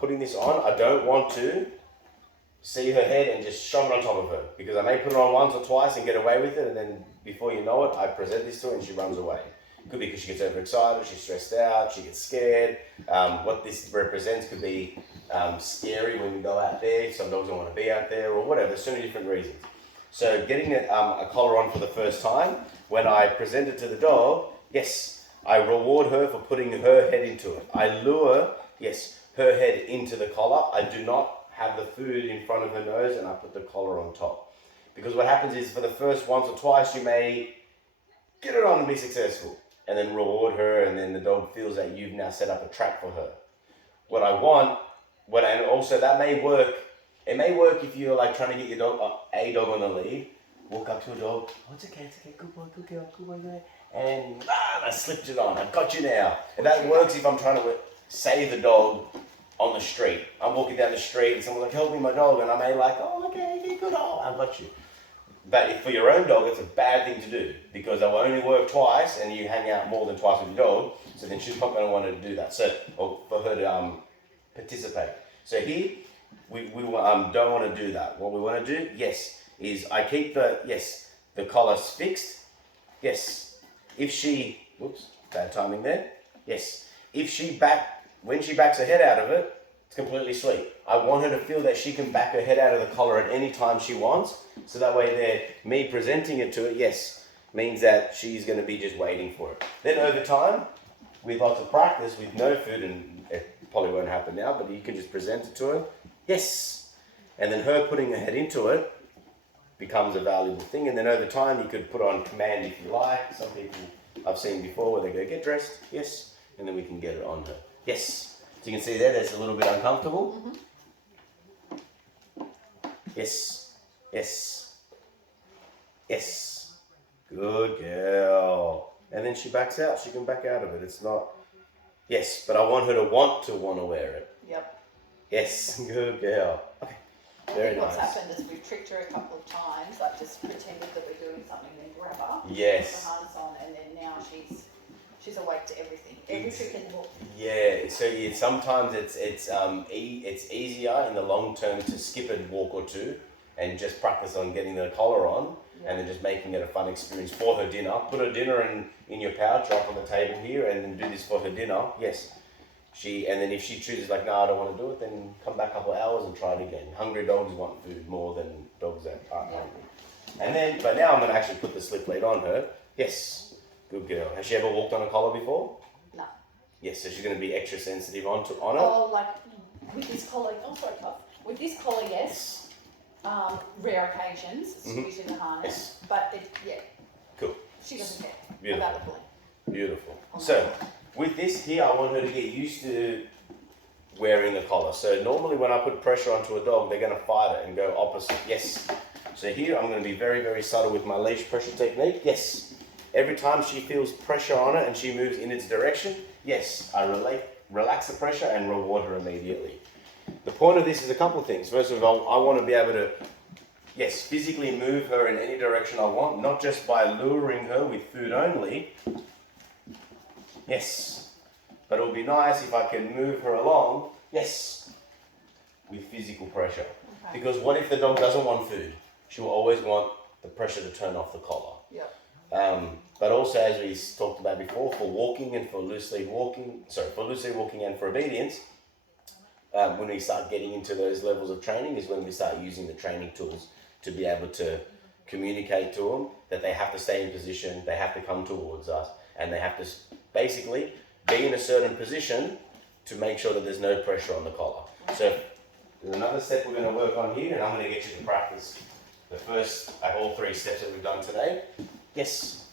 putting this on, I don't want to see her head and just shove it on top of her, because I may put it on once or twice and get away with it, and then before you know it, I present this to her and she runs away. It could be because she gets overexcited, she's stressed out, she gets scared. What this represents could be scary when we go out there. Some dogs don't want to be out there or whatever. There's so many different reasons. So getting a collar on for the first time, when I present it to the dog, yes, I reward her for putting her head into it. I lure, yes, her head into the collar. I do not have the food in front of her nose and I put the collar on top. Because what happens is for the first once or twice, you may get it on and be successful and then reward her, and then the dog feels that you've now set up a trap for her. What I want, and also that may work, it may work if you're like trying to get your dog, a dog on the lead, walk up to a dog, oh, it's okay, good boy, good girl, good boy, and I slipped it on, I've got you now. And that works if I'm trying to save the dog on the street. I'm walking down the street and someone's like, help me, my dog, and I may like, oh, okay, good, oh, I've got you. But if for your own dog, it's a bad thing to do, because they will only work twice and you hang out more than twice with your dog, so then she's not going to want to do that. So, or for her to participate. So here, we don't want to do that. What we want to do, yes, is I keep the collar fixed. Yes, if she, whoops, bad timing there. Yes, when she backs her head out of it, it's completely sweet. I want her to feel that she can back her head out of the collar at any time she wants. So that way me presenting it to her, yes, means that she's going to be just waiting for it. Then over time, with lots of practice, with no food, and it probably won't happen now, but you can just present it to her, yes. And then her putting her head into it becomes a valuable thing. And then over time, you could put on command if you like. Some people I've seen before where they go, get dressed, yes. And then we can get it on her, yes. So you can see that's a little bit uncomfortable. Mm-hmm. Yes, yes, yes. Good girl. And then she backs out. She can back out of it. It's not, yes, but I want her to want to wear it. Yep. Yes, good girl. Okay, very nice. What's happened is we've tricked her a couple of times, like just pretended that we're doing something, then grab her, yes, put the harness on, and then now she's awake to everything. Every trick in the book. Yeah, so sometimes it's easier in the long term to skip a walk or two and just practice on getting the collar on, and then just making it a fun experience for her dinner. Put her dinner in your pouch up on the table here, and then do this for her dinner. Yes. And then if she chooses like, no, I don't want to do it, then come back a couple of hours and try it again. Hungry dogs want food more than dogs that aren't hungry. But now I'm going to actually put the slip lead on her. Yes. Good girl. Has she ever walked on a collar before? No. Yes, so she's going to be extra sensitive on it. Oh, like with this collar, with this collar, yes. Rare occasions, it's usually the harness, but Cool. She doesn't care Beautiful. about the pulling. Beautiful. So, with this here, I want her to get used to wearing the collar. So normally when I put pressure onto a dog, they're going to fight it and go opposite. Yes. So here, I'm going to be very, very subtle with my leash pressure technique. Yes. Every time she feels pressure on it and she moves in its direction, yes, I relax the pressure and reward her immediately. The point of this is a couple of things. First of all, I want to be able to, yes, physically move her in any direction I want, not just by luring her with food only. Yes, but it would be nice if I can move her along, yes, with physical pressure. Okay. Because what if the dog doesn't want food? She will always want the pressure to turn off the collar. Yep. But also, as we talked about before, for walking and for loose lead walking and for obedience, when we start getting into those levels of training is when we start using the training tools to be able to communicate to them that they have to stay in position, they have to come towards us, and they have to basically be in a certain position to make sure that there's no pressure on the collar. So there's another step we're going to work on here, and I'm going to get you to practice the first of all three steps that we've done today. Yes.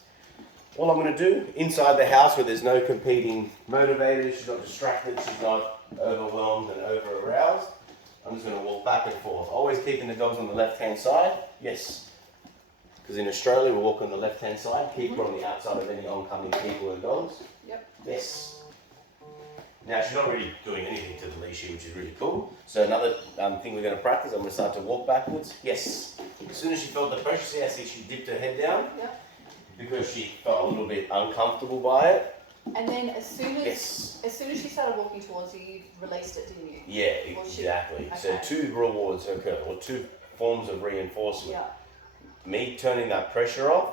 All I'm going to do inside the house where there's no competing motivators, she's not distracted, she's not overwhelmed and over aroused. I'm just going to walk back and forth, always keeping the dogs on the left hand side. Yes. Because in Australia we walk on the left hand side, keep her on the outside of any oncoming people and dogs. Yep. Yes. Now she's not really doing anything to the leash here, which is really cool. So another thing we're going to practice, I'm going to start to walk backwards. Yes. As soon as she felt the pressure, see she dipped her head down. Yep. Because she felt a little bit uncomfortable by it. And then as soon as Yes. she started walking towards you, you released it, didn't you? Yeah, Or she- exactly. So okay. 2 rewards occur, or 2 forms of reinforcement. Yeah. Me turning that pressure off,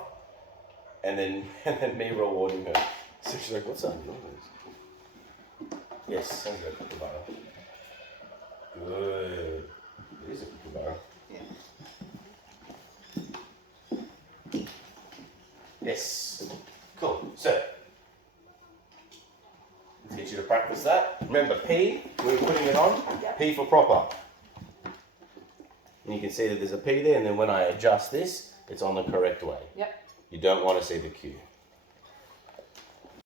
and then me rewarding her. So she's like, "What's that noise?" Yes, sounds like a kookaburra. Good. It is a kookaburra. Yeah. Yes. Cool. So, let's get you to practice that. Remember, P, we were putting it on. Yep. P for proper. And you can see that there's a P there, and then when I adjust this, it's on the correct way. Yep. You don't want to see the Q.